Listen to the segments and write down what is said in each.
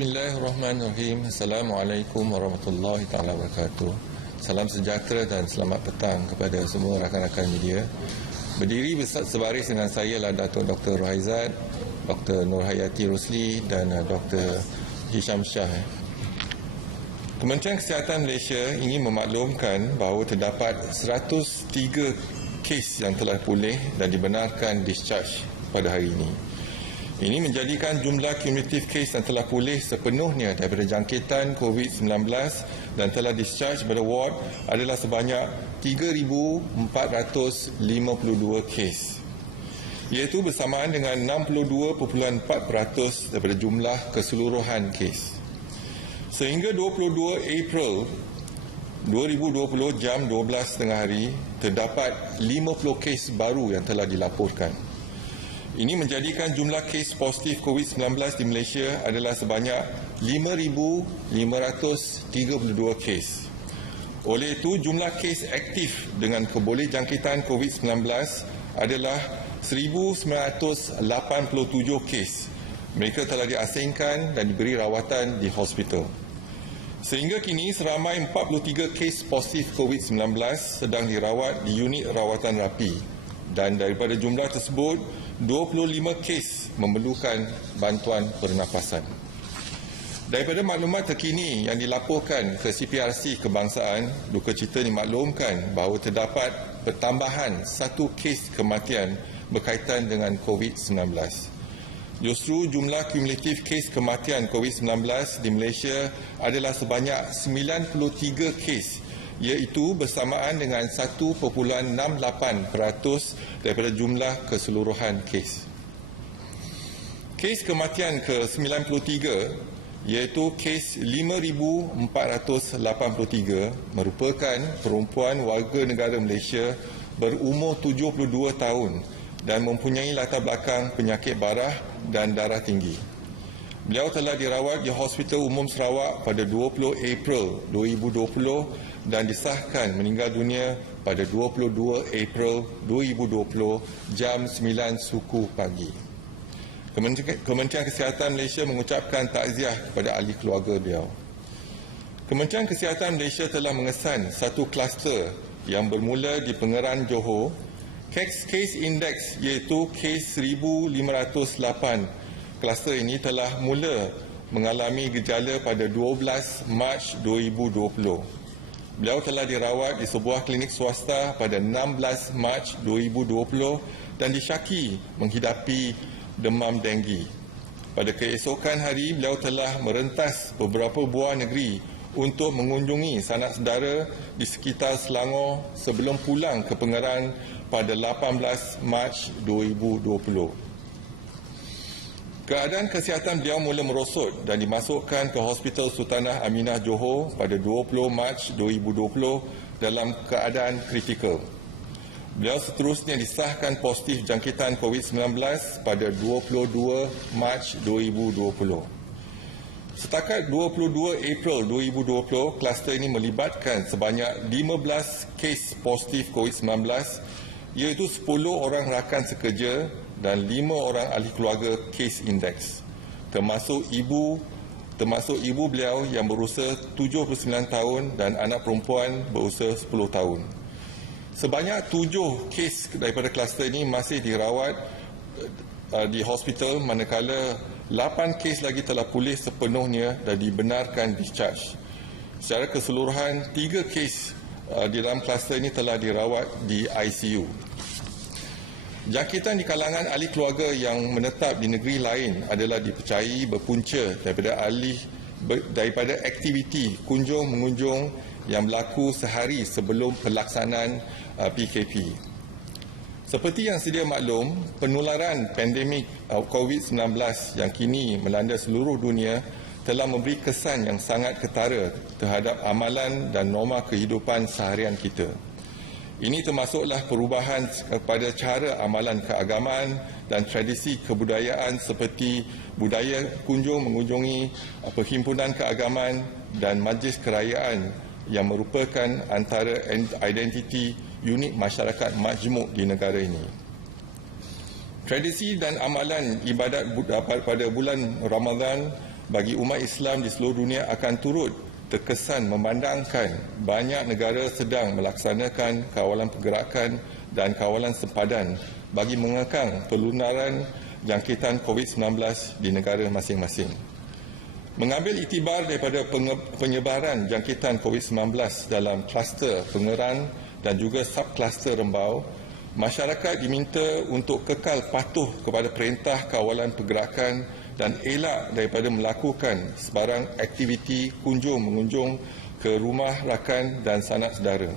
Bismillahirrahmanirrahim. Assalamualaikum warahmatullahi taala wabarakatuh. Salam sejahtera dan selamat petang kepada semua rakan-rakan media. Berdiri sebaris dengan saya adalah Dato' Dr. Rohaizat, Dr. Nurhayati Rusli dan Dr. Hisham Shah. Kementerian Kesihatan Malaysia ingin memaklumkan bahawa terdapat 103 kes yang telah pulih dan dibenarkan discharge pada hari ini. Ini menjadikan jumlah kumulatif kes yang telah pulih sepenuhnya daripada jangkitan COVID-19 dan telah discharge pada ward adalah sebanyak 3,452 kes, iaitu bersamaan dengan 62.4% daripada jumlah keseluruhan kes. Sehingga 22 April 2020 jam 12.30 hari, terdapat 50 kes baru yang telah dilaporkan. Ini menjadikan jumlah kes positif COVID-19 di Malaysia adalah sebanyak 5,532 kes. Oleh itu, jumlah kes aktif dengan kebolehjangkitan COVID-19 adalah 1,987 kes. Mereka telah diasingkan dan diberi rawatan di hospital. Sehingga kini seramai 43 kes positif COVID-19 sedang dirawat di unit rawatan rapi, dan daripada jumlah tersebut 25 kes memerlukan bantuan pernafasan. Daripada maklumat terkini yang dilaporkan ke CPRC Kebangsaan, duka cita dimaklumkan bahawa terdapat pertambahan 1 kes kematian berkaitan dengan COVID-19. Justru jumlah kumulatif kes kematian COVID-19 di Malaysia adalah sebanyak 93 kes, iaitu bersamaan dengan 1.68% daripada jumlah keseluruhan kes. Kes kematian ke-93 iaitu kes 5,483 merupakan perempuan warga negara Malaysia berumur 72 tahun dan mempunyai latar belakang penyakit barah dan darah tinggi. Beliau telah dirawat di Hospital Umum Sarawak pada 20 April 2020 dan disahkan meninggal dunia pada 22 April 2020 jam 9 suku pagi. Kementerian Kesihatan Malaysia mengucapkan takziah kepada ahli keluarga beliau. Kementerian Kesihatan Malaysia telah mengesan satu kluster yang bermula di Pengeran, Johor. Case index iaitu kes 1,508. Kluster ini telah mula mengalami gejala pada 12 Mac 2020. Beliau telah dirawat di sebuah klinik swasta pada 16 Mac 2020 dan disyaki menghidapi demam denggi. Pada keesokan hari, beliau telah merentas beberapa buah negeri untuk mengunjungi sanak saudara di sekitar Selangor sebelum pulang ke Pengeran pada 18 Mac 2020. Keadaan kesihatan beliau mula merosot dan dimasukkan ke Hospital Sultanah Aminah Johor pada 20 Mac 2020 dalam keadaan kritikal. Beliau seterusnya disahkan positif jangkitan COVID-19 pada 22 Mac 2020. Setakat 22 April 2020, kluster ini melibatkan sebanyak 15 kes positif COVID-19, iaitu 10 orang rakan sekerja dan 5 orang ahli keluarga kes indeks, termasuk ibu beliau yang berusia 79 tahun dan anak perempuan berusia 10 tahun. Sebanyak 7 kes daripada kluster ini masih dirawat di hospital, manakala 8 kes lagi telah pulih sepenuhnya dan dibenarkan discharge. Secara keseluruhan, 3 kes di dalam kluster ini telah dirawat di ICU. Jangkitan di kalangan ahli keluarga yang menetap di negeri lain adalah dipercayai berpunca daripada aktiviti kunjung-mengunjung yang berlaku sehari sebelum pelaksanaan PKP. Seperti yang sedia maklum, penularan pandemik COVID-19 yang kini melanda seluruh dunia telah memberi kesan yang sangat ketara terhadap amalan dan norma kehidupan seharian kita. Ini termasuklah perubahan kepada cara amalan keagamaan dan tradisi kebudayaan seperti budaya kunjung mengunjungi perhimpunan keagamaan dan majlis kerajaan yang merupakan antara identiti unik masyarakat majmuk di negara ini. Tradisi dan amalan ibadat pada bulan Ramadan bagi umat Islam di seluruh dunia akan turut terkesan memandangkan banyak negara sedang melaksanakan kawalan pergerakan dan kawalan sempadan bagi mengekang pelunaran jangkitan COVID-19 di negara masing-masing. Mengambil iktibar daripada penyebaran jangkitan COVID-19 dalam kluster Pengerang dan juga subkluster Rembau, masyarakat diminta untuk kekal patuh kepada perintah kawalan pergerakan dan elak daripada melakukan sebarang aktiviti kunjung-mengunjung ke rumah rakan dan sanak saudara.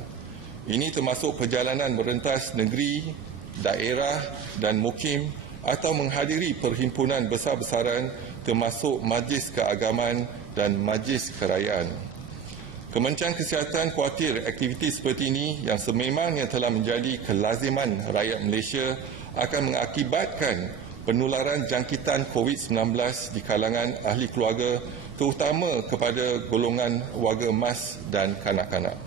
Ini termasuk perjalanan merentas negeri, daerah dan mukim atau menghadiri perhimpunan besar-besaran termasuk majlis keagamaan dan majlis kerajaan. Kementerian Kesihatan khuatir aktiviti seperti ini yang sememangnya telah menjadi kelaziman rakyat Malaysia akan mengakibatkan penularan jangkitan COVID-19 di kalangan ahli keluarga, terutama kepada golongan warga emas dan kanak-kanak.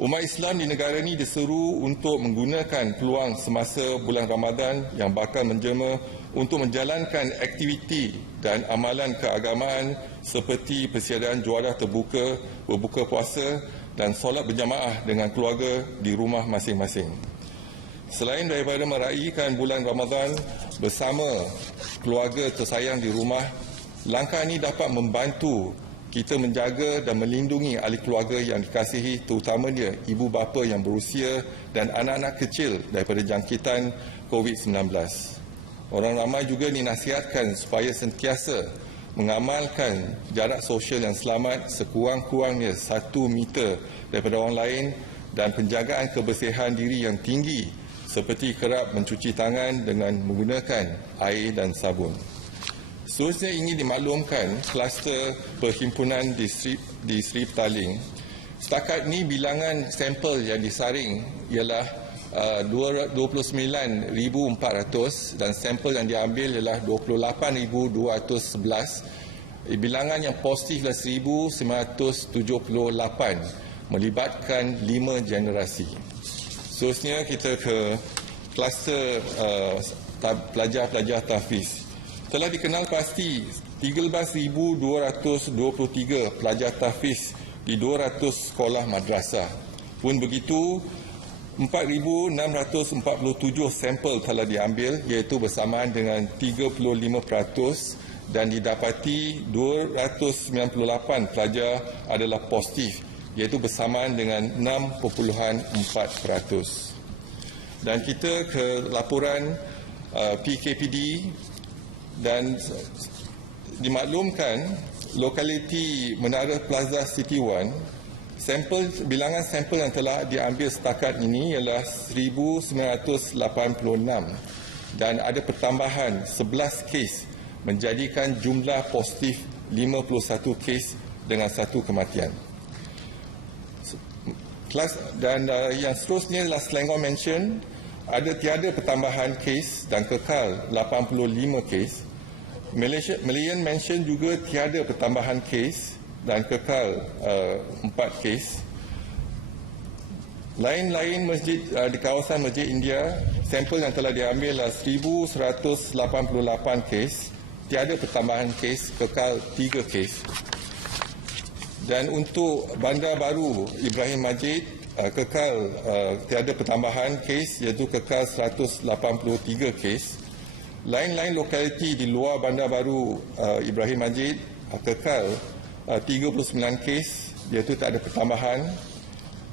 Umat Islam di negara ini diseru untuk menggunakan peluang semasa bulan Ramadan yang bakal menjelma untuk menjalankan aktiviti dan amalan keagamaan seperti persediaan juara terbuka, berbuka puasa dan solat berjamaah dengan keluarga di rumah masing-masing. Selain daripada meraihkan bulan Ramadan bersama keluarga tersayang di rumah, langkah ini dapat membantu kita menjaga dan melindungi ahli keluarga yang dikasihi, terutamanya ibu bapa yang berusia dan anak-anak kecil daripada jangkitan COVID-19. Orang ramai juga dinasihatkan supaya sentiasa mengamalkan jarak sosial yang selamat sekurang-kurangnya 1 meter daripada orang lain dan penjagaan kebersihan diri yang tinggi seperti kerap mencuci tangan dengan menggunakan air dan sabun. Seterusnya ingin dimaklumkan kluster perhimpunan di Seri Petaling. Setakat ini bilangan sampel yang disaring ialah 29,400 dan sampel yang diambil ialah 28,211. Bilangan yang positif adalah 1,978 melibatkan 5 generasi. Seterusnya kita ke kluster pelajar-pelajar tahfiz. Telah dikenal pasti 13,223 pelajar tahfiz di 200 sekolah madrasah. Pun begitu, 4,647 sampel telah diambil iaitu bersamaan dengan 35% dan didapati 298 pelajar adalah positif iaitu bersamaan dengan 6.4%. Dan kita ke laporan PKPD dan dimaklumkan lokaliti Menara Plaza City One, bilangan sampel yang telah diambil setakat ini ialah 1,986 dan ada pertambahan 11 kes menjadikan jumlah positif 51 kes dengan 1 kematian. Dan yang seterusnya adalah Selangor Mention, ada tiada pertambahan kes dan kekal 85 kes. Malayan Mention juga tiada pertambahan kes dan kekal 4 kes. Lain-lain masjid di kawasan Masjid India, sampel yang telah diambil adalah 1,188 kes, tiada pertambahan kes, kekal 3 kes. Dan untuk Bandar Baru Ibrahim Majid, kekal tiada pertambahan kes iaitu kekal 183 kes. Lain-lain lokaliti di luar Bandar Baru Ibrahim Majid kekal 39 kes iaitu tak ada pertambahan.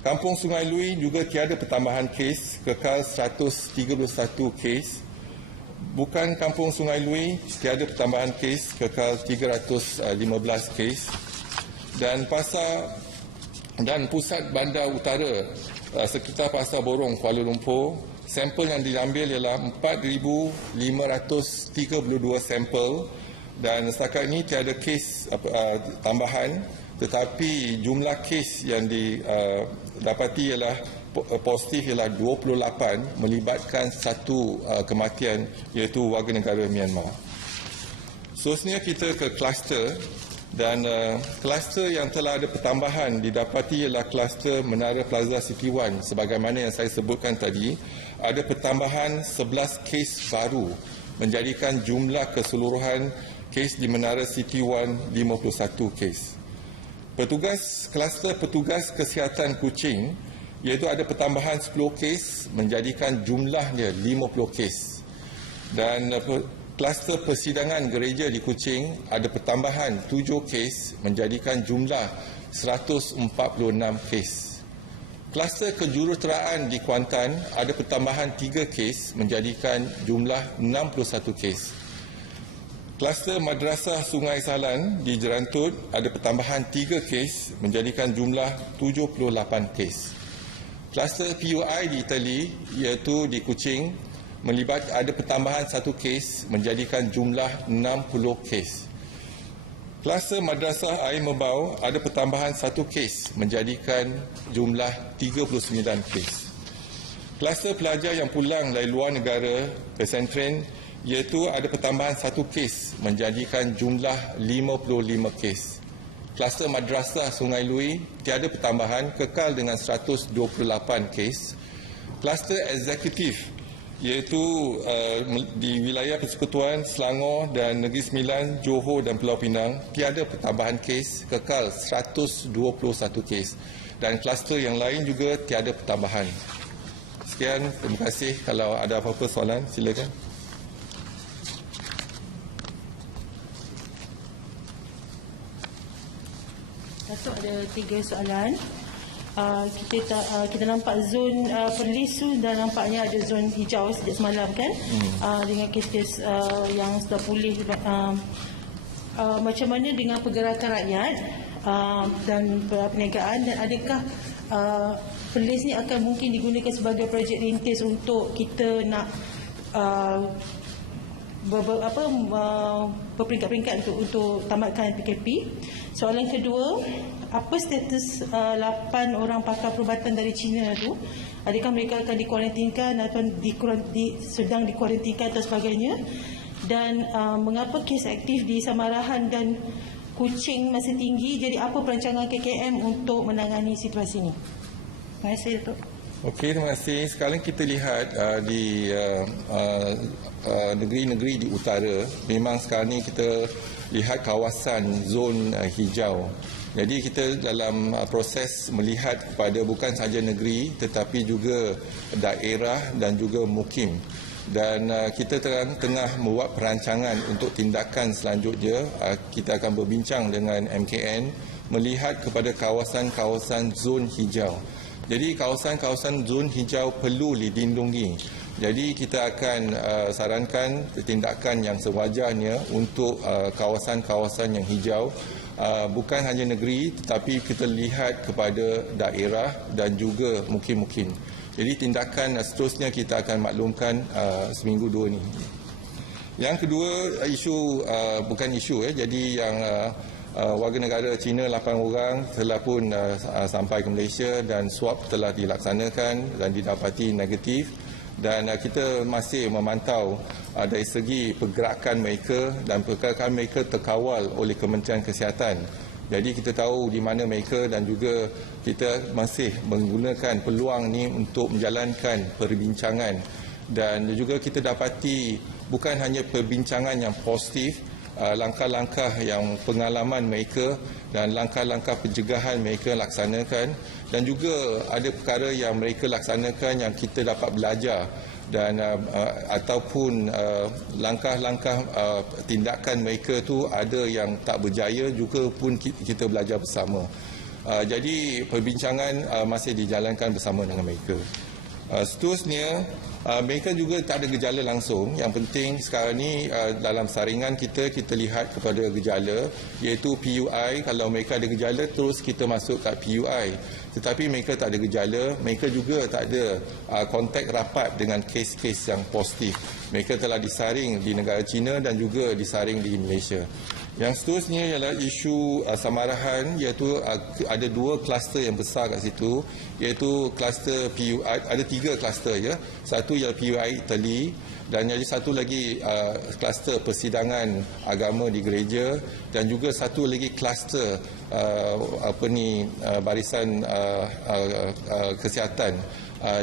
Kampung Sungai Lui juga tiada pertambahan kes, kekal 131 kes. Bukan Kampung Sungai Lui tiada pertambahan kes, kekal 315 kes. Dan pusat bandar utara sekitar Pasar Borong Kuala Lumpur, sampel yang diambil ialah 4,532 sampel dan setakat ini tiada kes tambahan, tetapi jumlah kes yang didapati ialah positif ialah 28 melibatkan 1 kematian iaitu warga negara Myanmar. Seterusnya kita ke kluster. Dan kluster yang telah ada pertambahan didapati ialah kluster Menara Plaza City One. Sebagaimana yang saya sebutkan tadi, ada pertambahan 11 kes baru menjadikan jumlah keseluruhan kes di Menara City One 51 kes. Kluster petugas kesihatan Kuching iaitu ada pertambahan 10 kes menjadikan jumlahnya 50 kes. Dan kluster persidangan gereja di Kuching ada pertambahan 7 kes menjadikan jumlah 146 kes. Kluster kejuruteraan di Kuantan ada pertambahan 3 kes menjadikan jumlah 61 kes. Kluster Madrasah Sungai Salan di Jerantut ada pertambahan 3 kes menjadikan jumlah 78 kes. Kluster PUI di Itali iaitu di Kuching ada pertambahan 1 kes menjadikan jumlah 60 kes. Kluster Madrasah Air Membau ada pertambahan 1 kes menjadikan jumlah 39 kes. Kluster pelajar yang pulang dari luar negara pesantren iaitu ada pertambahan 1 kes menjadikan jumlah 55 kes. Kluster Madrasah Sungai Lui tiada pertambahan, kekal dengan 128 kes. Kluster eksekutif iaitu di wilayah Persekutuan Selangor dan Negeri Sembilan, Johor dan Pulau Pinang tiada pertambahan kes, kekal 121 kes. Dan kluster yang lain juga tiada pertambahan. Sekian, terima kasih. Kalau ada apa-apa soalan, silakan. Datuk ada 3 soalan. Kita nampak zon Perlis tu dah nampaknya ada zon hijau sejak semalam kan, dengan kes yang sudah pulih. Macam mana dengan pergerakan rakyat dan perniagaan, dan adakah Perlis ni akan mungkin digunakan sebagai projek rintis untuk kita nak berperingkat-peringkat untuk tamatkan PKP. Soalan kedua, apa status 8 orang pakar perubatan dari China tu? Adakah mereka akan dikuarantinkan atau sedang dikuarantinkan atau sebagainya? Dan mengapa kes aktif di Samarahan dan Kuching masih tinggi? Jadi apa perancangan KKM untuk menangani situasi ini? Terima kasih, Datuk. Okey, terima kasih. Sekarang kita lihat di negeri-negeri di utara, memang sekarang ni kita lihat kawasan zon hijau. Jadi kita dalam proses melihat kepada bukan sahaja negeri tetapi juga daerah dan juga mukim. Dan kita tengah membuat perancangan untuk tindakan selanjutnya. Kita akan berbincang dengan MKN melihat kepada kawasan-kawasan zon hijau. Jadi kawasan-kawasan zon hijau perlu dilindungi. Jadi kita akan sarankan tindakan yang sewajarnya untuk kawasan-kawasan yang hijau. Bukan hanya negeri tetapi kita lihat kepada daerah dan juga mukim-mukim. Jadi tindakan seterusnya kita akan maklumkan seminggu 2 ni. Yang kedua, bukan isu jadi yang warga negara Cina 8 orang telah pun sampai ke Malaysia dan swab telah dilaksanakan dan didapati negatif. Dan kita masih memantau dari segi pergerakan mereka, dan pergerakan mereka terkawal oleh Kementerian Kesihatan. Jadi kita tahu di mana mereka, dan juga kita masih menggunakan peluang ni untuk menjalankan perbincangan. Dan juga kita dapati bukan hanya perbincangan yang positif, langkah-langkah yang pengalaman mereka dan langkah-langkah pencegahan mereka laksanakan, dan juga ada perkara yang mereka laksanakan yang kita dapat belajar, dan ataupun langkah-langkah tindakan mereka tu ada yang tak berjaya juga pun kita belajar bersama. Jadi perbincangan masih dijalankan bersama dengan mereka. Seterusnya, mereka juga tak ada gejala langsung. Yang penting sekarang ni dalam saringan kita lihat kepada gejala, iaitu PUI. Kalau mereka ada gejala, terus kita masuk kat PUI. Tetapi mereka tak ada gejala, mereka juga tak ada kontak rapat dengan kes-kes yang positif. Mereka telah disaring di negara China dan juga disaring di Malaysia. Yang seterusnya ialah isu Samarahan, iaitu ada 2 kluster yang besar kat situ, iaitu kluster PUI. Ada 3 kluster je. Satu ialah PUI Itali, dan jadi satu lagi kluster persidangan agama di gereja, dan juga satu lagi kluster barisan kesihatan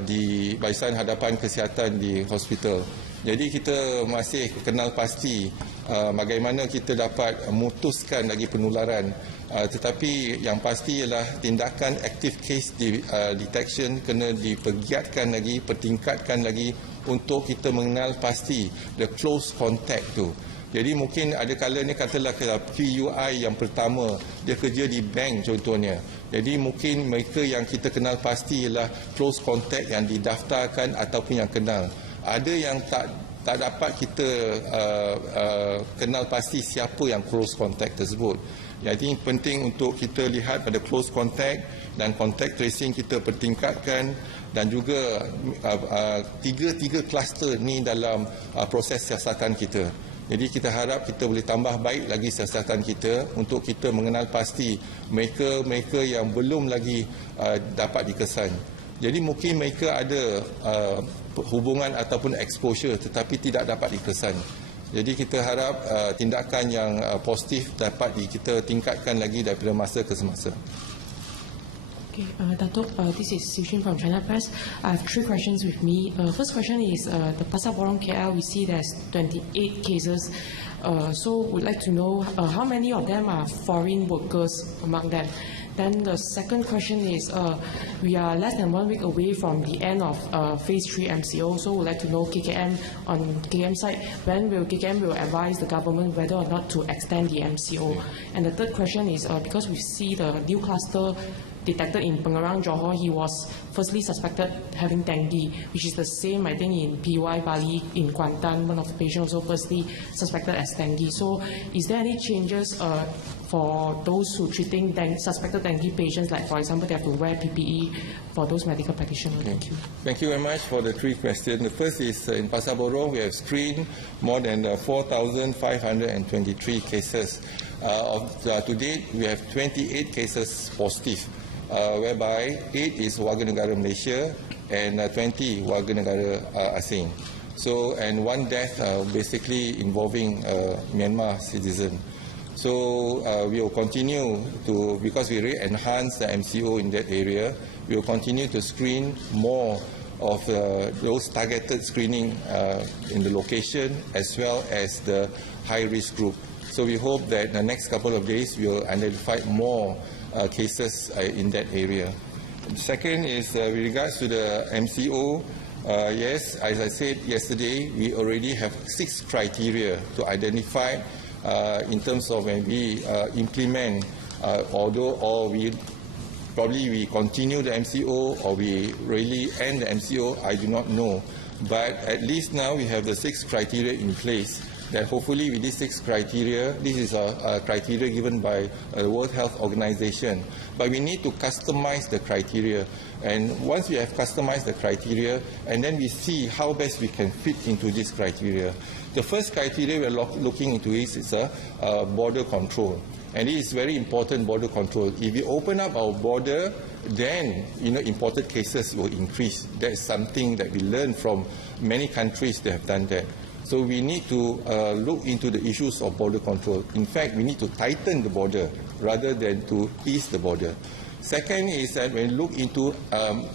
di barisan hadapan kesihatan di hospital. Jadi kita masih kenal pasti bagaimana kita dapat memutuskan lagi penularan. Tetapi yang pasti ialah tindakan active case detection kena dipergiatkan lagi, pertingkatkan lagi untuk kita mengenal pasti the close contact tu. Jadi mungkin ada kalanya katalah PUI yang pertama dia kerja di bank contohnya. Jadi mungkin mereka yang kita kenal pasti ialah close contact yang didaftarkan ataupun yang kenal. Ada yang tak dapat kita kenal pasti siapa yang close contact tersebut. Jadi penting untuk kita lihat pada close contact dan contact tracing kita pertingkatkan, dan juga tiga kluster ni dalam proses siasatan kita. Jadi kita harap kita boleh tambah baik lagi siasatan kita untuk kita mengenal pasti mereka yang belum lagi dapat dikesan. Jadi mungkin mereka ada hubungan ataupun exposure tetapi tidak dapat dikesan. Jadi kita harap tindakan yang positif dapat kita tingkatkan lagi daripada masa ke semasa. Okay, Datuk, this is Sushin from China Press. I have 3 questions with me. First question is the Pasar Borong KL, we see there's 28 cases. So we'd like to know how many of them are foreign workers among them. Then the second question is we are less than 1 week away from the end of phase 3 MCO. So we'd like to know KKM on KKM side, when will KKM advise the government whether or not to extend the MCO? And the third question is because we see the new cluster detected in Pengerang, Johor, he was firstly suspected having dengue, which is the same, I think, in PY Bali, in Kuantan, one of the patients also firstly suspected as dengue. So is there any changes for those who treating suspected dengue patients, like for example, they have to wear PPE for those medical practitioners? Okay. Thank you. Thank you very much for the 3 questions. The first is in Pasar Borong, we have screened more than 4,523 cases. To date, we have 28 cases positive. Whereby 8 is warga negara Malaysia and 20 warga negara asing. So, and 1 death basically involving Myanmar citizen. So we will continue to, because we re-enhance the MCO in that area, we will continue to screen more of those targeted screening in the location as well as the high-risk group. So we hope that in the next couple of days we will identify more cases in that area. The second is with regards to the MCO. Yes, as I said yesterday, we already have 6 criteria to identify in terms of when we implement, or we continue the MCO or we really end the MCO, I do not know. But at least now we have the 6 criteria in place. That hopefully with these 6 criteria, this is a criteria given by the World Health Organization, but we need to customize the criteria. And once we have customized the criteria, and then we see how best we can fit into this criteria. The first criteria we are looking into is a border control. And it is very important, border control. If we open up our border, then imported cases will increase. That is something that we learned from many countries that have done that. So we need to look into the issues of border control. In fact, we need to tighten the border rather than to ease the border. Second is that when we look into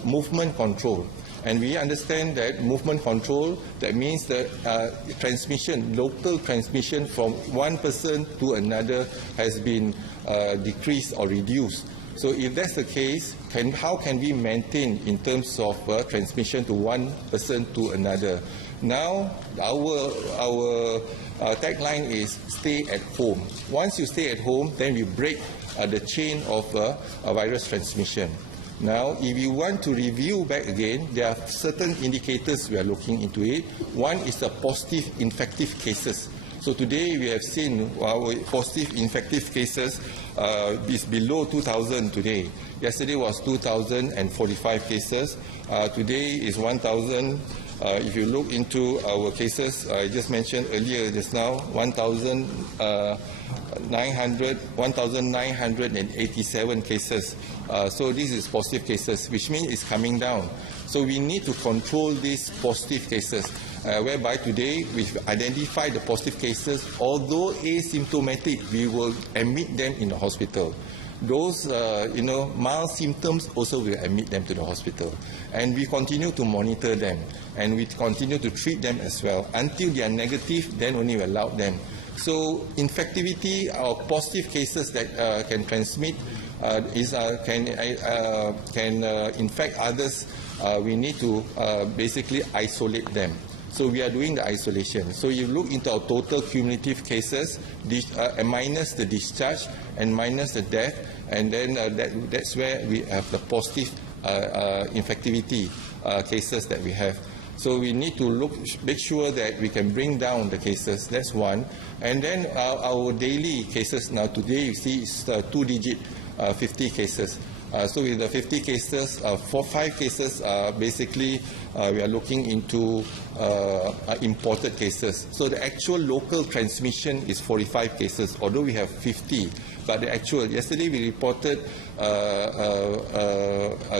movement control, and we understand that movement control, that means that transmission, local transmission from one person to another has been decreased or reduced. So if that's the case, how can we maintain in terms of transmission to one person to another? Now, our tagline is stay at home. Once you stay at home, then we break the chain of virus transmission. Now, if you want to review back again, there are certain indicators we are looking into it. One is the positive infective cases. So today we have seen our positive infective cases is below 2,000 today. Yesterday was 2,045 cases. Today is 1,000. If you look into our cases, I just mentioned earlier just now, 1,987 cases. So this is positive cases, which means it's coming down. So we need to control these positive cases, whereby today we've identified the positive cases. Although asymptomatic, we will admit them in the hospital. Those, mild symptoms also will admit them to the hospital. And we continue to monitor them. And we continue to treat them as well. Until they are negative, then only we allow them. So infectivity or positive cases that can transmit can infect others. We need to basically isolate them. So we are doing the isolation. So you look into our total cumulative cases, minus the discharge and minus the death, and then that's where we have the positive infectivity cases that we have. So we need to make sure that we can bring down the cases. That's one. And then our daily cases now today, you see, is 2-digit 50 cases. So with the 50 cases, 5 cases, basically we are looking into imported cases. So the actual local transmission is 45 cases, although we have 50. But the actual, yesterday we reported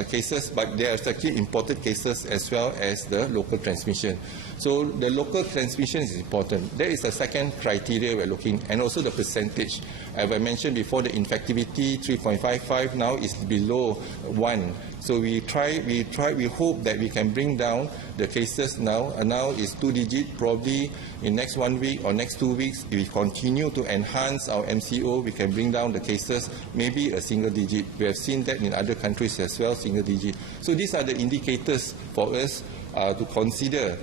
cases, but there are actually imported cases as well as the local transmission. So the local transmission is important. That is the second criteria we're looking, and also the percentage. As I mentioned before, the infectivity 3.55 now is below 1. So we hope that we can bring down the cases now. And now is 2-digit, probably in next 1 week or next 2 weeks, if we continue to enhance our MCO, we can bring down the cases, maybe a single digit. We have seen that in other countries as well, single digit. So these are the indicators for us to consider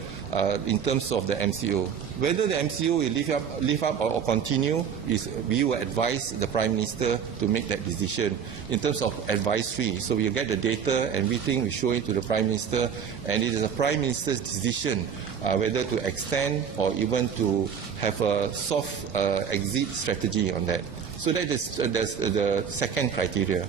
in terms of the MCO. Whether the MCO will live up or continue, we will advise the Prime Minister to make that decision in terms of advisory. So we get the data, everything, we show it to the Prime Minister, and it is the Prime Minister's decision whether to extend or even to have a soft exit strategy on that. So that is the second criteria.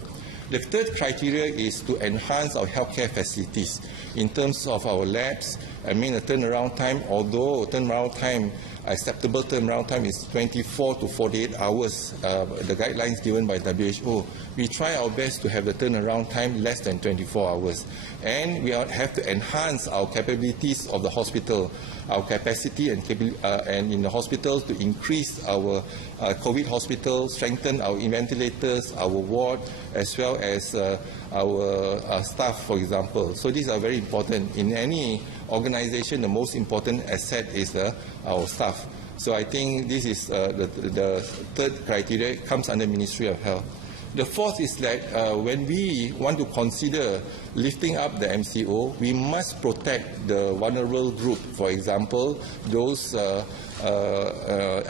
The third criteria is to enhance our healthcare facilities in terms of our labs. I mean, the turnaround time, although turnaround time, acceptable turnaround time is 24 to 48 hours, the guidelines given by WHO, we try our best to have the turnaround time less than 24 hours. And we have to enhance our capabilities of the hospital, our capacity and in the hospitals to increase our COVID hospital, strengthen our ventilators, our ward, as well as our staff, for example. So these are very important. In any organization, the most important asset is our staff. So I think this is the third criteria. It comes under Ministry of Health. The fourth is that when we want to consider lifting up the MCO, we must protect the vulnerable group. For example, those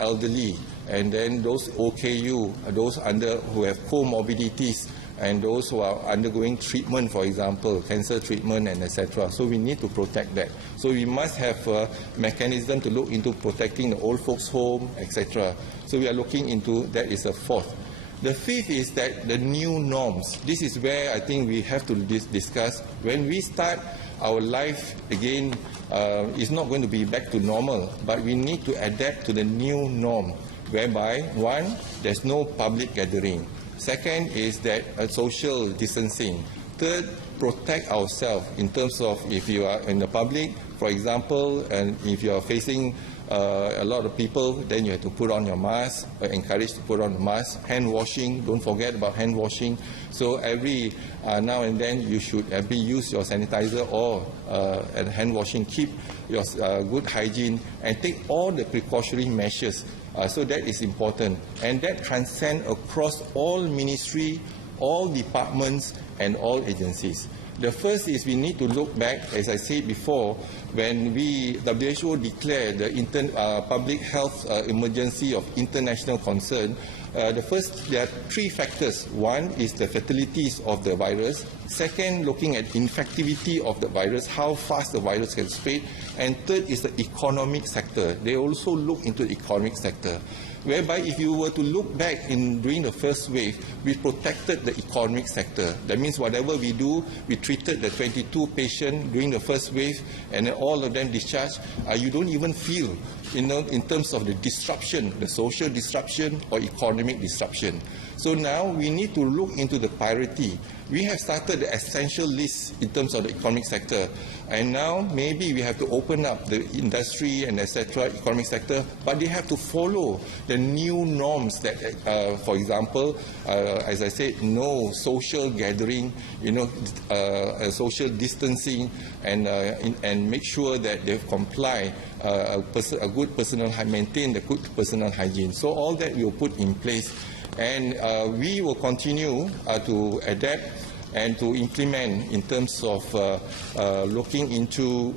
elderly, and then those OKU, those who have comorbidities, and those who are undergoing treatment, for example, cancer treatment and etc. So we need to protect that. So we must have a mechanism to look into protecting the old folks' home, etc. So we are looking into that. Is a fourth. The fifth is that the new norms. This is where I think we have to discuss. When we start our life again, it's not going to be back to normal, but we need to adapt to the new norm, whereby, one, there's no public gathering. Second is that social distancing. Third, protect ourselves in terms of if you are in the public, for example, and if you are facing a lot of people, then you have to put on your mask, encouraged to put on the mask. Hand washing, don't forget about hand washing. So every now and then you should use your sanitizer or hand washing. Keep your good hygiene and take all the precautionary measures. So that is important, and that transcends across all ministry, all departments and all agencies. The first is we need to look back, as I said before, when WHO declared the public health emergency of international concern. There are three factors. One is the fatalities of the virus. Second, looking at infectivity of the virus, how fast the virus can spread. And third is the economic sector. They also look into the economic sector, whereby if you were to look back during the first wave, we protected the economic sector. That means whatever we do, we treated the 22 patients during the first wave, and all of them discharged. You don't even feel, in terms of the disruption, the social disruption or economic disruption. So now we need to look into the priority. We have started the essential list in terms of the economic sector, and now maybe we have to open up the industry and etc. economic sector, but they have to follow the new norms that, for example, as I said, no social gathering, social distancing, and make sure that they comply, maintain the good personal hygiene. So all that we will put in place, and we will continue to adapt and to implement in terms of looking into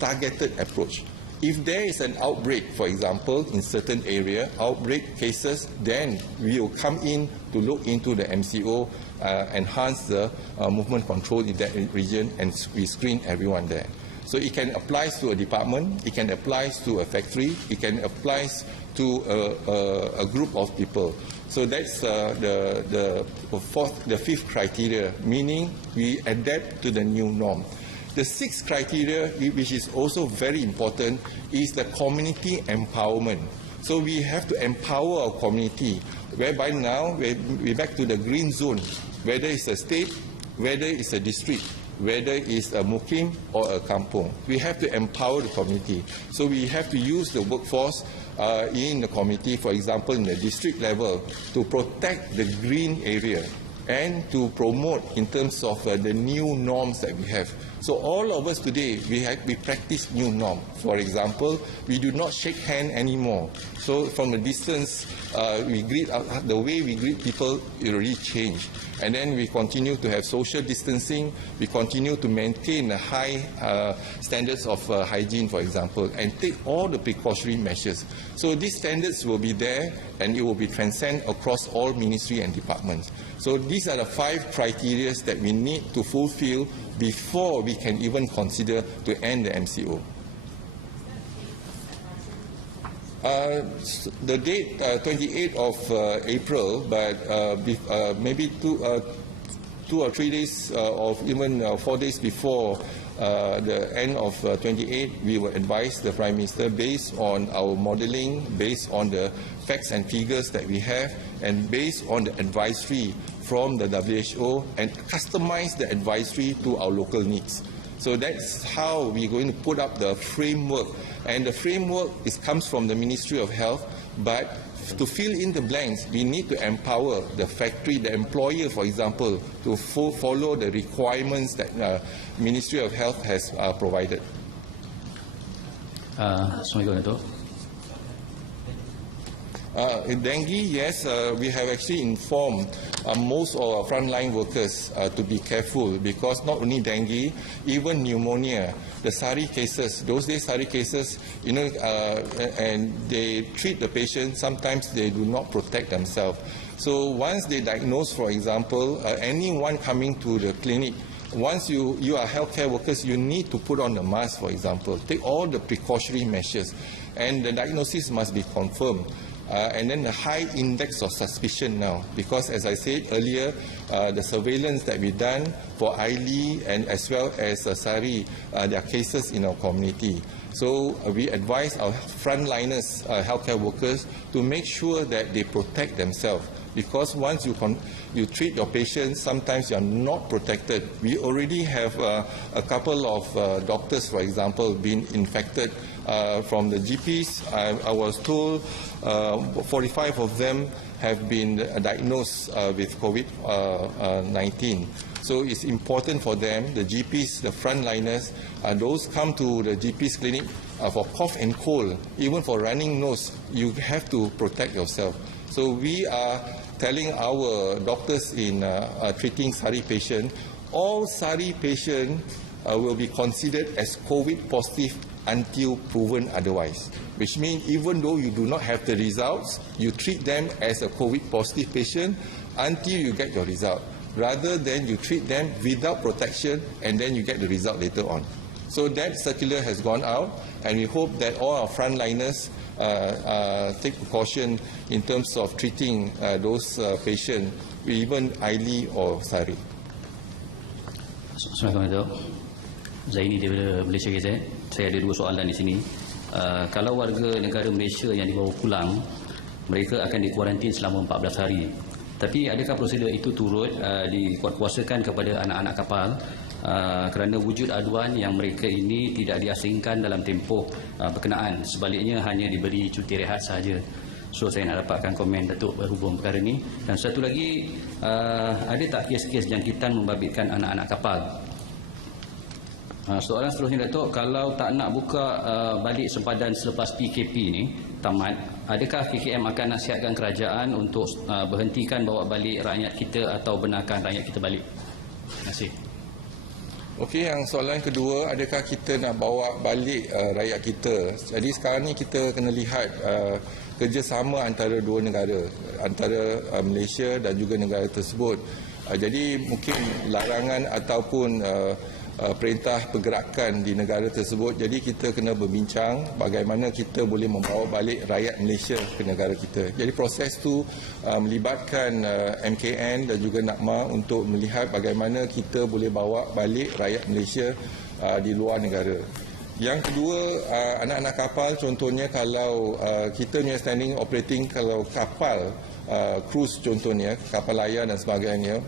targeted approach. If there is an outbreak, for example, in certain area, outbreak cases, then we will come in to look into the MCO, enhance the movement control in that region, and we screen everyone there. So it can apply to a department, it can apply to a factory, it can apply to a group of people. So that's the fifth criteria, meaning we adapt to the new norm. The sixth criteria, which is also very important, is the community empowerment. So we have to empower our community, whereby now we're back to the green zone, whether it's a state, whether it's a district, whether it's a mukim or a kampung. We have to empower the community. So we have to use the workforce in the community, for example, in the district level, to protect the green area and to promote in terms of the new norms that we have. So all of us today, we practice new norm. For example, we do not shake hand anymore. So from a distance, the way we greet people, it really changed. And then we continue to have social distancing. We continue to maintain the high standards of hygiene, for example, and take all the precautionary measures. So these standards will be there, and it will be transcend across all ministry and departments. So these are the 5 criteria that we need to fulfill before we can even consider to end the MCO. The date 28th of April, but maybe 2 or 3 days or even 4 days before the end of 28, we will advise the Prime Minister based on our modelling, based on the facts and figures that we have, and based on the advisory from the WHO, and customize the advisory to our local needs. So that's how we're going to put up the framework. And the framework comes from the Ministry of Health, but to fill in the blanks, we need to empower the factory, the employer, for example, to follow the requirements that Ministry of Health has provided. In dengue, yes, we have actually informed most of our frontline workers to be careful, because not only dengue, even pneumonia, the SARI cases, those days SARI cases, and they treat the patient, sometimes they do not protect themselves. So once they diagnose, for example, anyone coming to the clinic, once you are healthcare workers, you need to put on a mask, for example, take all the precautionary measures, and the diagnosis must be confirmed. And then the high index of suspicion now, because as I said earlier, the surveillance that we've done for ILI and as well as SARI, there are cases in our community. So we advise our frontliners, healthcare workers, to make sure that they protect themselves. Because once you treat your patients, sometimes you are not protected. We already have a couple of doctors, for example, been infected from the GPs. I was told 45 of them have been diagnosed with COVID-19. So it's important for them, the GPs, the frontliners, those come to the GP's clinic for cough and cold, even for running nose, you have to protect yourself. So we are telling our doctors in treating SARI patients, all SARI patients will be considered as COVID positive until proven otherwise, which means even though you do not have the results, you treat them as a COVID positive patient until you get your result, rather than you treat them without protection and then you get the result later on. So that circular has gone out, and we hope that all our frontliners take precaution in terms of treating those patients, even ILI or SARI. Assalamualaikum. Zaini daripada Malaysia KZ. Saya ada 2 soalan di sini. Kalau warga negara Malaysia yang dibawa pulang, mereka akan dikuarantin selama 14 hari. Tapi adakah prosedur itu turut dikuatkuasakan kepada anak-anak kapal kerana wujud aduan yang mereka ini tidak diasingkan dalam tempoh berkenaan, sebaliknya hanya diberi cuti rehat sahaja. So saya nak dapatkan komen Datuk berhubung perkara ini. Dan satu lagi, ada tak kes-kes jangkitan membabitkan anak-anak kapal? Soalan seterusnya Datuk, kalau tak nak buka balik sempadan selepas PKP ni tamat, adakah KKM akan nasihatkan kerajaan untuk berhentikan bawa balik rakyat kita atau benarkan rakyat kita balik? Terima kasih. Okey, yang soalan kedua, adakah kita nak bawa balik rakyat kita? Jadi sekarang ni kita kena lihat kerjasama antara dua negara, antara Malaysia dan juga negara tersebut. Jadi mungkin larangan ataupun perintah pergerakan di negara tersebut. Jadi kita kena berbincang bagaimana kita boleh membawa balik rakyat Malaysia ke negara kita. Jadi proses tu melibatkan MKN dan juga NAKMA untuk melihat bagaimana kita boleh bawa balik rakyat Malaysia di luar negara. Yang kedua, anak-anak kapal, contohnya kalau kita punya standing operating, kalau kapal cruise contohnya, kapal layar dan sebagainya,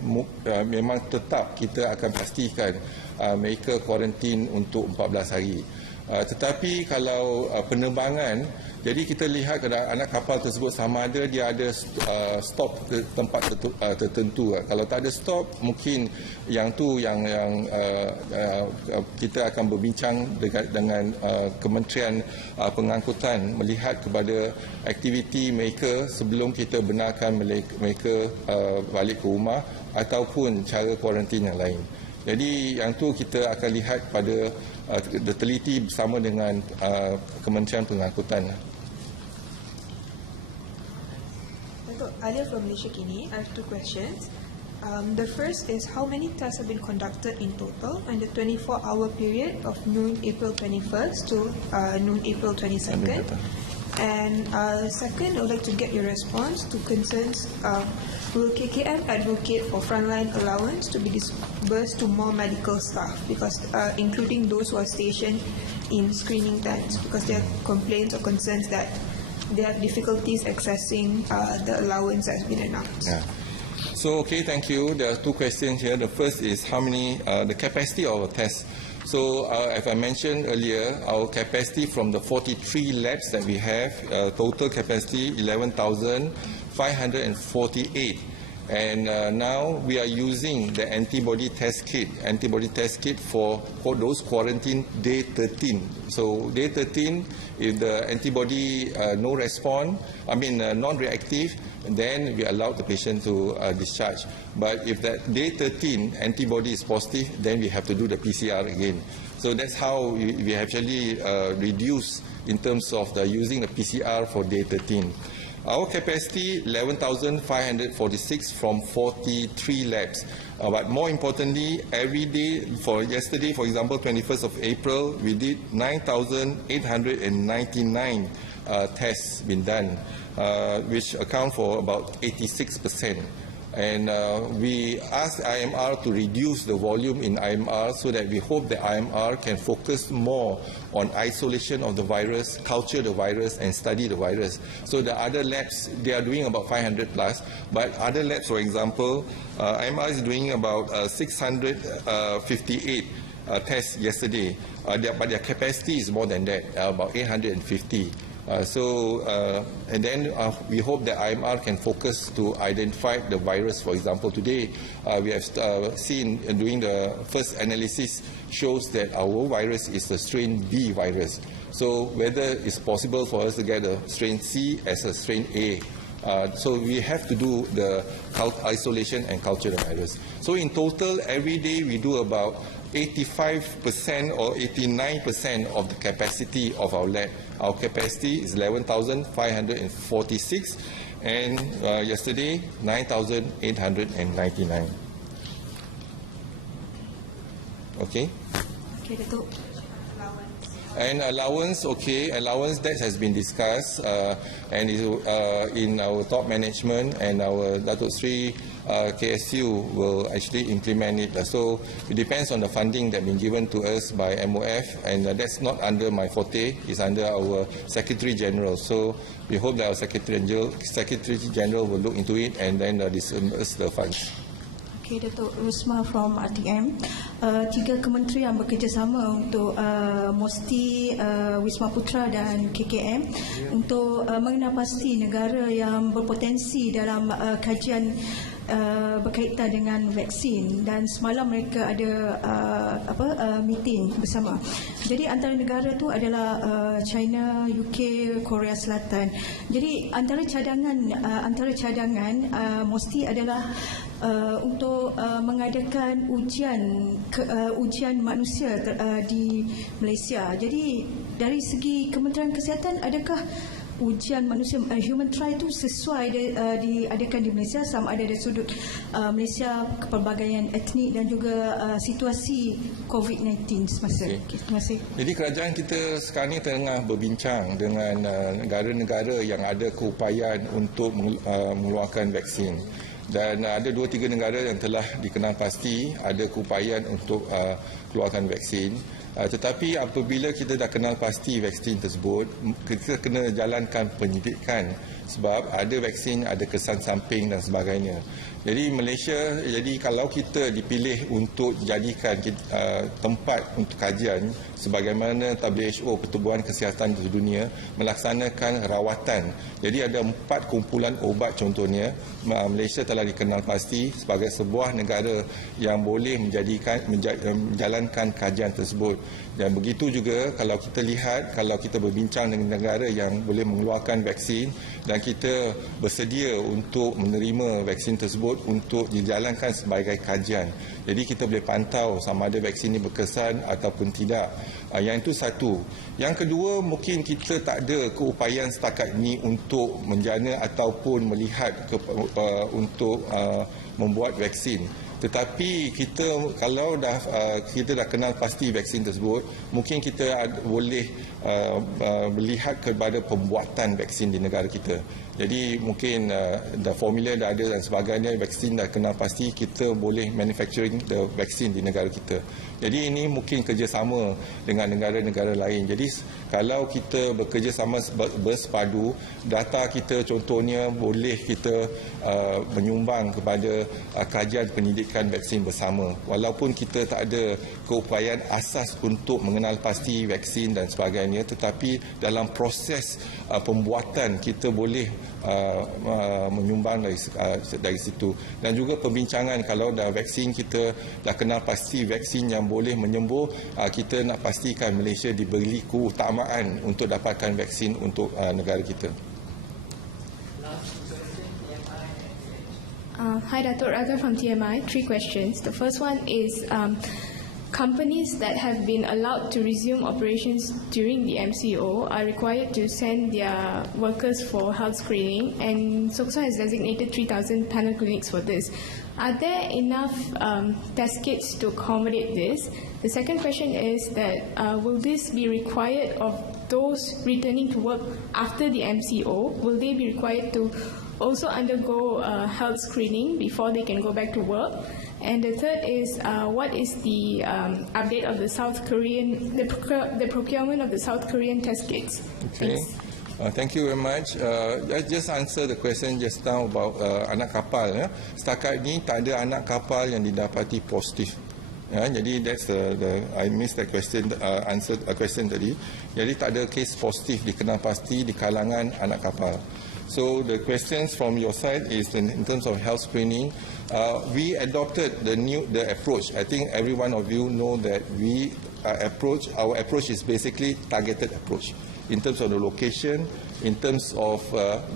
memang tetap kita akan pastikan mereka kuarantin untuk 14 hari. Tetapi kalau penerbangan, jadi kita lihat anak kapal tersebut sama ada dia ada stop ke tempat tertentu. Kalau tak ada stop, mungkin yang tu yang kita akan berbincang dengan Kementerian Pengangkutan melihat kepada aktiviti mereka sebelum kita benarkan mereka balik ke rumah ataupun cara kuarantin yang lain. Jadi yang tu kita akan lihat pada teliti bersama dengan Kementerian Pengangkutan. Alia from Malaysia Kini. I have two questions. The first is, how many tests have been conducted in total in the 24-hour period of noon April 21st to noon April 22nd? And second, I would like to get your response to concerns. Will KKM advocate for frontline allowance to be disbursed to more medical staff, because including those who are stationed in screening tents, because there are complaints or concerns that they have difficulties accessing the allowance that has been announced. Yeah. So, okay, thank you. There are two questions here. The first is how many, the capacity of a test. So, as I mentioned earlier, our capacity from the 43 labs that we have, total capacity 11,548. And now we are using the antibody test kit for those quarantine day 13. So day 13, if the antibody no response, non-reactive, then we allow the patient to discharge. But if that day 13 antibody is positive, then we have to do the PCR again. So that's how we actually reduce in terms of using the PCR for day 13. Our capacity 11,546 from 43 labs. But more importantly, every day, for yesterday, for example, 21st of April, we did 9,899 tests been done, which account for about 86%. And we asked IMR to reduce the volume in IMR so that we hope the IMR can focus more on isolation of the virus, culture the virus, and study the virus. So the other labs, they are doing about 500 plus, but other labs, for example, IMR is doing about 658 tests yesterday, but their capacity is more than that, about 850. And then we hope that IMR can focus to identify the virus. For example, today we have seen doing the first analysis shows that our virus is the strain B virus. So whether it's possible for us to get a strain C as a strain A. So we have to do the isolation and culture the virus. So in total, every day we do about 85% or 89% of the capacity of our lab. Our capacity is 11,546 and yesterday 9,899. Okay? Okay, Datuk. And allowance, okay, allowance that has been discussed and is in our top management, and our Datuk Sri KSU will actually implement it. So it depends on the funding that been given to us by MOF, and that's not under my forte, it's under our Secretary General. So we hope that our Secretary General will look into it and then disburse the funds. Okay, Datuk Rusma from RTM. 3 kementerian bekerjasama untuk MOSTI, Wisma Putra dan KKM untuk mengenal pasti negara yang berpotensi dalam kajian berkaitan dengan vaksin, dan semalam mereka ada meeting bersama. Jadi antara negara tu adalah China, UK, Korea Selatan. Jadi antara cadangan MOSTI adalah untuk mengadakan ujian manusia di Malaysia. Jadi dari segi Kementerian Kesihatan, adakah ujian manusia human trial itu sesuai diadakan di Malaysia, sama ada dari sudut Malaysia, kepelbagaian etnik dan juga situasi COVID-19 semasa. Okay, terima kasih. Jadi kerajaan kita sekarang ni tengah berbincang dengan negara-negara yang ada keupayaan untuk mengeluarkan vaksin. Dan ada 2-3 negara yang telah dikenal pasti ada keupayaan untuk keluarkan vaksin. Tetapi apabila kita dah kenal pasti vaksin tersebut, kita kena jalankan penyidikan, sebab ada vaksin ada kesan samping dan sebagainya. Jadi Malaysia, jadi kalau kita dipilih untuk jadikan tempat untuk kajian, sebagaimana WHO, Pertubuhan Kesihatan Dunia, melaksanakan rawatan. Jadi ada 4 kumpulan obat contohnya. Malaysia telah dikenal pasti sebagai sebuah negara yang boleh menjalankan kajian tersebut. Dan begitu juga kalau kita lihat, kalau kita berbincang dengan negara yang boleh mengeluarkan vaksin dan kita bersedia untuk menerima vaksin tersebut untuk dijalankan sebagai kajian. Jadi kita boleh pantau sama ada vaksin ini berkesan ataupun tidak. Yang itu satu. Yang kedua, mungkin kita tak ada keupayaan setakat ini untuk menjana ataupun melihat untuk membuat vaksin. Tetapi kita kalau kita dah kenal pasti vaksin tersebut, mungkin kita boleh melihat kepada pembuatan vaksin di negara kita. Jadi mungkin dah formula dah ada dan sebagainya, vaksin dah kenal pasti, kita boleh manufacturing the vaksin di negara kita. Jadi ini mungkin kerjasama dengan negara-negara lain. Jadi kalau kita bekerjasama bersepadu, data kita contohnya boleh kita menyumbang kepada kajian penyidikan vaksin bersama. Walaupun kita tak ada keupayaan asas untuk mengenal pasti vaksin dan sebagainya, tetapi dalam proses pembuatan kita boleh menyumbang dari situ. Dan juga perbincangan, kalau dah vaksin kita dah kenal pasti vaksin yang boleh menyembuh, kita nak pastikan Malaysia diberi keutamaan untuk dapatkan vaksin untuk negara kita. Hi, Datuk Raga from TMI. 3 questions. The first one is companies that have been allowed to resume operations during the MCO are required to send their workers for health screening, and SOCSO has designated 3,000 panel clinics for this. Are there enough test kits to accommodate this? The second question is that will this be required of those returning to work after the MCO? Will they be required to also undergo health screening before they can go back to work? And the third is, what is the update of the South Korean, the procurement of the South Korean test kits? Okay. Thank you very much. I just answer the question just now about anak kapal. Ya. Setakat ini tak ada anak kapal yang didapati positif. Ya, jadi that's I missed that question, answer a question tadi. Jadi tak ada case positif dikenal pasti di kalangan anak kapal. So the questions from your side is in terms of health screening. We adopted the approach. I think every one of you know that our approach is basically targeted approach in terms of the location, in terms of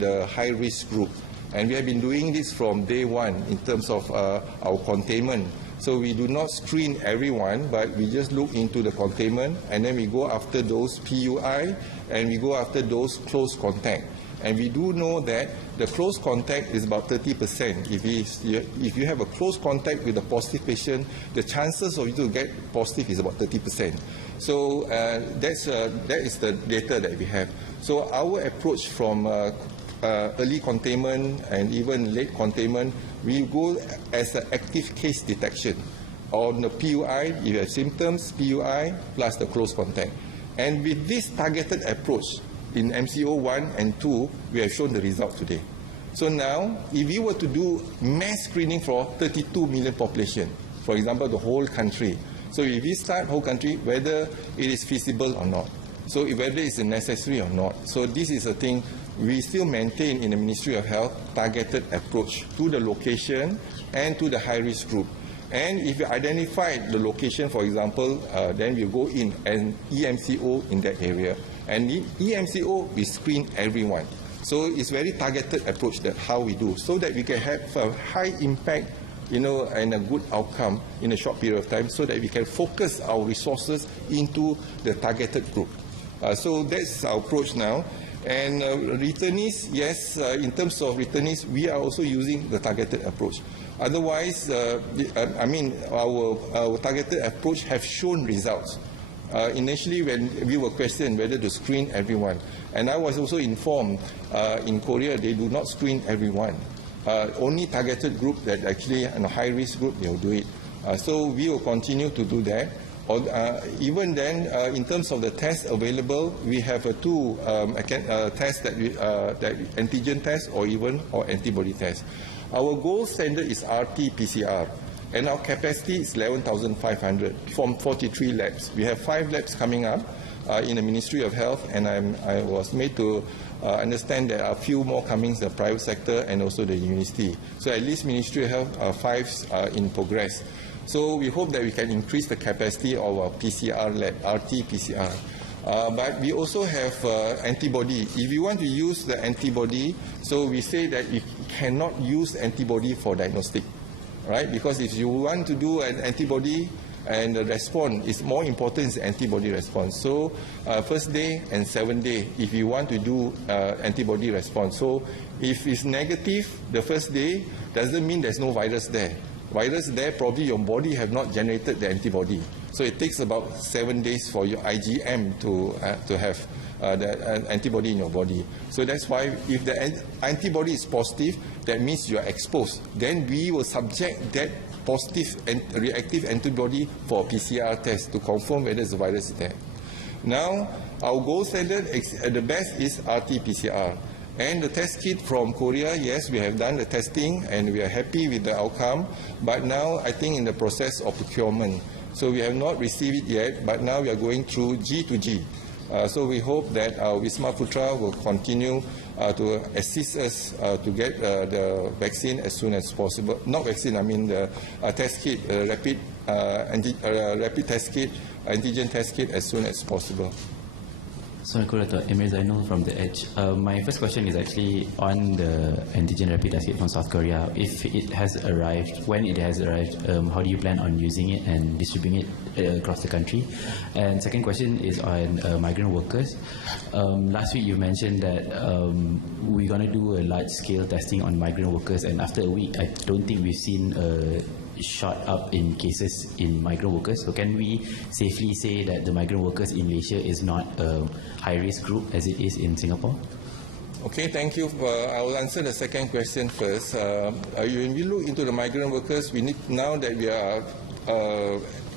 the high risk group. And we have been doing this from day one in terms of our containment. So we do not screen everyone, but we just look into the containment, and then we go after those PUI, and we go after those close contact. And we do know that the close contact is about 30%. If you have a close contact with a positive patient, the chances of you to get positive is about 30%. So that is the data that we have. So our approach from early containment and even late containment, we go as an active case detection. On the PUI, if you have symptoms, PUI plus the close contact. And with this targeted approach in MCO 1 and 2, we have shown the result today. So now, if we were to do mass screening for 32 million population, for example, the whole country, so if we start whole country, whether it is feasible or not, so whether it's necessary or not. So this is a thing we still maintain in the Ministry of Health, targeted approach to the location and to the high-risk group. And if you identify the location, for example, then we go in and EMCO in that area. And in EMCO, we screen everyone. So it's very targeted approach that how we do, so that we can have a high impact, and a good outcome in a short period of time, so that we can focus our resources into the targeted group. So that's our approach now. And returnees, yes, in terms of returnees, we are also using the targeted approach. Otherwise, our targeted approach have shown results. Initially, when we were questioned whether to screen everyone, and I was also informed in Korea they do not screen everyone. Only targeted group that actually, a high-risk group, they will do it. So we will continue to do that. Even then, in terms of the tests available, we have two tests that antigen test or antibody test. Our gold standard is RT-PCR, and our capacity is 11,500 from 43 labs. We have 5 labs coming up in the Ministry of Health, and I was made to understand there are a few more coming in the private sector and also the university. So at least Ministry of Health, 5 are in progress. So we hope that we can increase the capacity of our PCR lab, RT-PCR. But we also have antibody. If you want to use the antibody, so we say that we cannot use antibody for diagnostic, right? Because if you want to do an antibody and the response, is more important is the antibody response. So first day and 7th day, if you want to do antibody response. So if it's negative the first day, doesn't mean there's no virus there. Virus there, probably your body have not generated the antibody. So it takes about 7 days for your IgM to have the antibody in your body. So that's why if the antibody is positive, that means you are exposed. Then we will subject that positive and reactive antibody for a PCR test to confirm whether the virus is there. Now, our gold standard, the best is RT-PCR. And the test kit from Korea, yes, we have done the testing and we are happy with the outcome. But now, I think in the process of procurement. So we have not received it yet, but now we are going through G to G. So we hope that our Wisma Putra will continue to assist us to get the vaccine as soon as possible. Not vaccine, I mean the test kit, rapid test kit, antigen test kit as soon as possible. Assalamualaikum, Emir Zainul from The Edge. My first question is actually on the antigen rapid test kit from South Korea. If it has arrived, when it has arrived, how do you plan on using it and distributing it across the country? And second question is on migrant workers. Last week you mentioned that we're going to do a large-scale testing on migrant workers, and after a week, I don't think we've seen a shot up in cases in migrant workers. So can we safely say that the migrant workers in Malaysia is not a high-risk group as it is in Singapore? Okay, thank you. I will answer the second question first. When we look into the migrant workers, we need, now that we are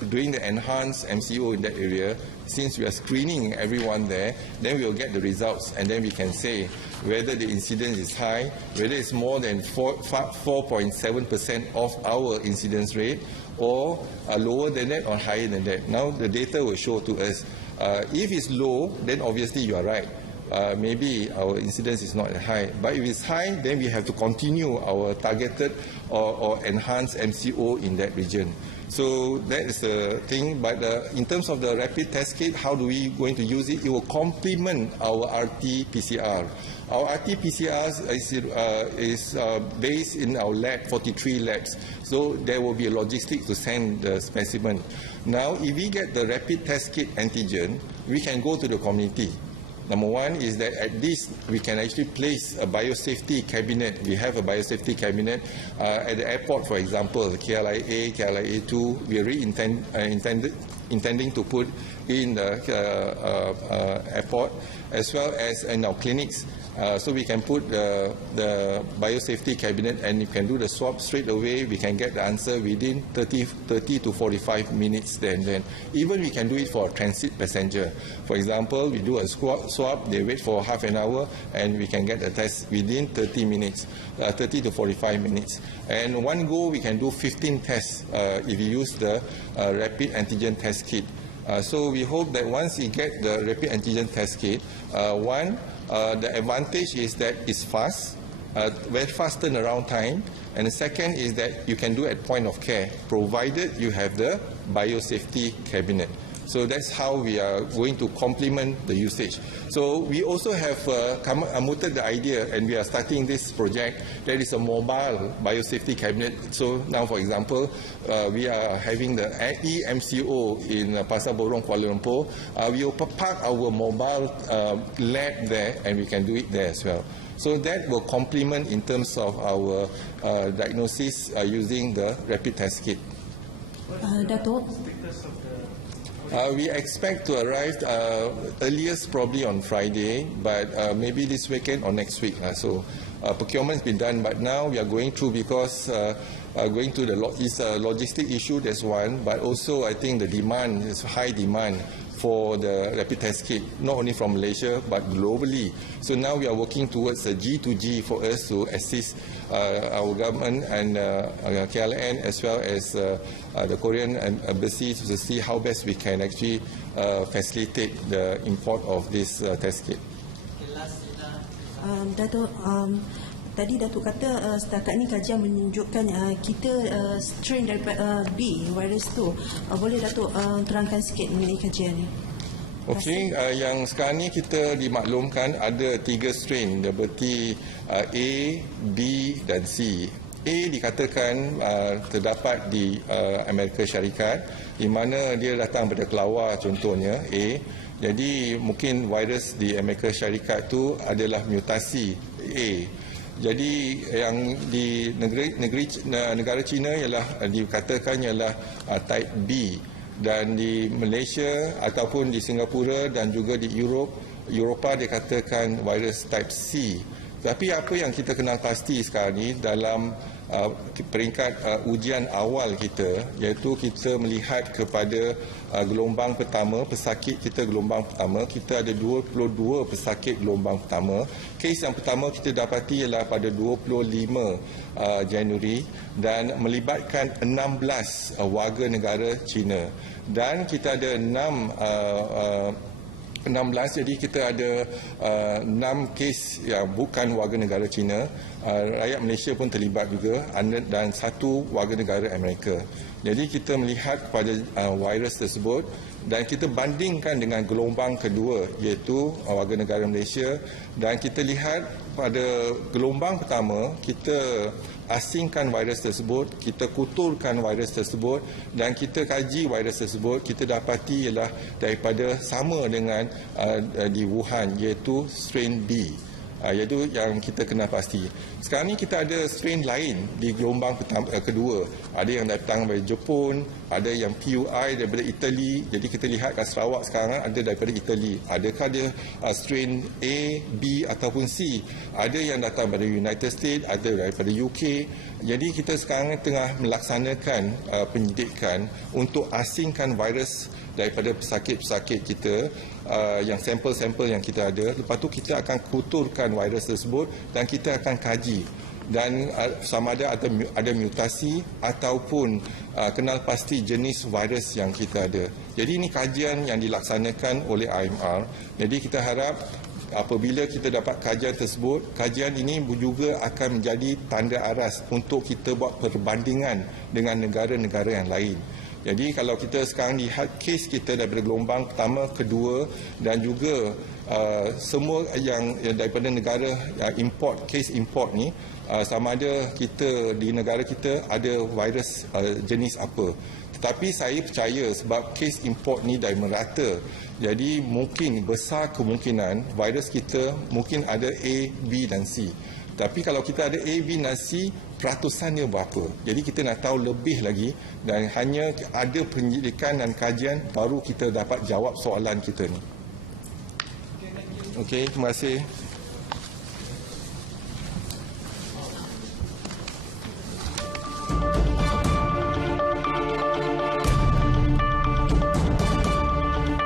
doing the enhanced MCO in that area, since we are screening everyone there, then we will get the results and then we can say whether the incidence is high, whether it's more than 4.7% of our incidence rate, or lower than that or higher than that. Now the data will show to us. If it's low, then obviously you are right. Maybe our incidence is not high. But if it's high, then we have to continue our targeted or enhanced MCO in that region. So that is the thing. But in terms of the rapid test kit, how do we going to use it? It will complement our RT-PCR. Our RT-PCR is based in our lab, 43 labs. So there will be a logistics to send the specimen. Now, if we get the rapid test kit antigen, we can go to the community. Number one is that at least we can actually place a biosafety cabinet. We have a biosafety cabinet at the airport, for example, KLIA, KLIA2. We are intending to put in the airport as well as in our clinics. So we can put the biosafety cabinet and you can do the swab straight away. We can get the answer within 30 to 45 minutes then. Even we can do it for a transit passenger. For example, we do a swab, they wait for half an hour and we can get the test within 30 minutes, 30 to 45 minutes. And one go we can do 15 tests if you use the rapid antigen test kit. So we hope that once you get the rapid antigen test kit, the advantage is that it's fast, very fast turnaround time, and the second is that you can do at point of care, provided you have the biosafety cabinet. So that's how we are going to complement the usage. So we also have mooted the idea, and we are starting this project. There is a mobile biosafety cabinet. So now, for example, we are having the EMCO in Pasar Borong, Kuala Lumpur. We will park our mobile lab there, and we can do it there as well. So that will complement in terms of our diagnosis using the rapid test kit. Dato'? We expect to arrive earliest probably on Friday, but maybe this weekend or next week. So procurement has been done, but now we are going through because going to it's a logistic issue, that's one, but also I think the demand is high demand for the rapid test kit, not only from Malaysia but globally. So now we are working towards a G2G for us to assist our government and KLN as well as the Korean embassy to see how best we can actually facilitate the import of this test kit. Dato', tadi Datuk kata setakat ni kajian menunjukkan kita strain daripada B virus tu. Boleh Datuk terangkan sikit mengenai kajian ni? Okey, yang sekarang ni kita dimaklumkan ada 3 strain, berarti A, B dan C. A dikatakan terdapat di Amerika Syarikat, di mana dia datang pada kelawar contohnya A. Jadi mungkin virus di Amerika Syarikat tu adalah mutasi A. Jadi yang di negara China ialah dikatakan ialah type B, dan di Malaysia ataupun di Singapura dan juga di Eropah dikatakan virus type C. Tapi apa yang kita kenal pasti sekarang ni dalam peringkat ujian awal kita, iaitu kita melihat kepada gelombang pertama, pesakit kita gelombang pertama, kita ada 22 pesakit gelombang pertama. Kes yang pertama kita dapati ialah pada 25 Januari dan melibatkan 16 warga negara China. Dan kita ada 16, jadi kita ada 6 kes yang bukan warga negara China, rakyat Malaysia pun terlibat juga, dan 1 warga negara Amerika. Jadi kita melihat pada virus tersebut dan kita bandingkan dengan gelombang kedua, iaitu warga negara Malaysia, dan kita lihat pada gelombang pertama kita asingkan virus tersebut, kita kuturkan virus tersebut dan kita kaji virus tersebut, kita dapati ialah daripada sama dengan di Wuhan, iaitu strain B. Iaitu yang kita kenal pasti. Sekarang ni kita ada strain lain di gelombang kedua. Ada yang datang dari Jepun, ada yang PUI daripada Itali. Jadi kita lihat kat Sarawak sekarang ada daripada Itali. Adakah dia strain A, B ataupun C? Ada yang datang dari United States, ada daripada UK. Jadi kita sekarang tengah melaksanakan penyidikan untuk asingkan virus daripada pesakit-pesakit kita, yang sampel-sampel yang kita ada. Lepas tu kita akan kuturkan virus tersebut dan kita akan kaji dan sama ada mutasi ataupun kenal pasti jenis virus yang kita ada. Jadi ini kajian yang dilaksanakan oleh IMR. Jadi kita harap apabila kita dapat kajian tersebut, kajian ini juga akan menjadi tanda aras untuk kita buat perbandingan dengan negara-negara yang lain. Jadi kalau kita sekarang lihat kes kita daripada gelombang pertama, kedua dan juga semua yang daripada negara import, kes import ni, sama ada kita di negara kita ada virus jenis apa. Tetapi saya percaya sebab kes import ni dah merata, jadi mungkin besar kemungkinan virus kita mungkin ada A, B dan C. Tapi kalau kita ada A, B dan C, peratusannya berapa? Jadi kita nak tahu lebih lagi dan hanya ada penyelidikan dan kajian baru kita dapat jawab soalan kita ni. Okey, terima kasih.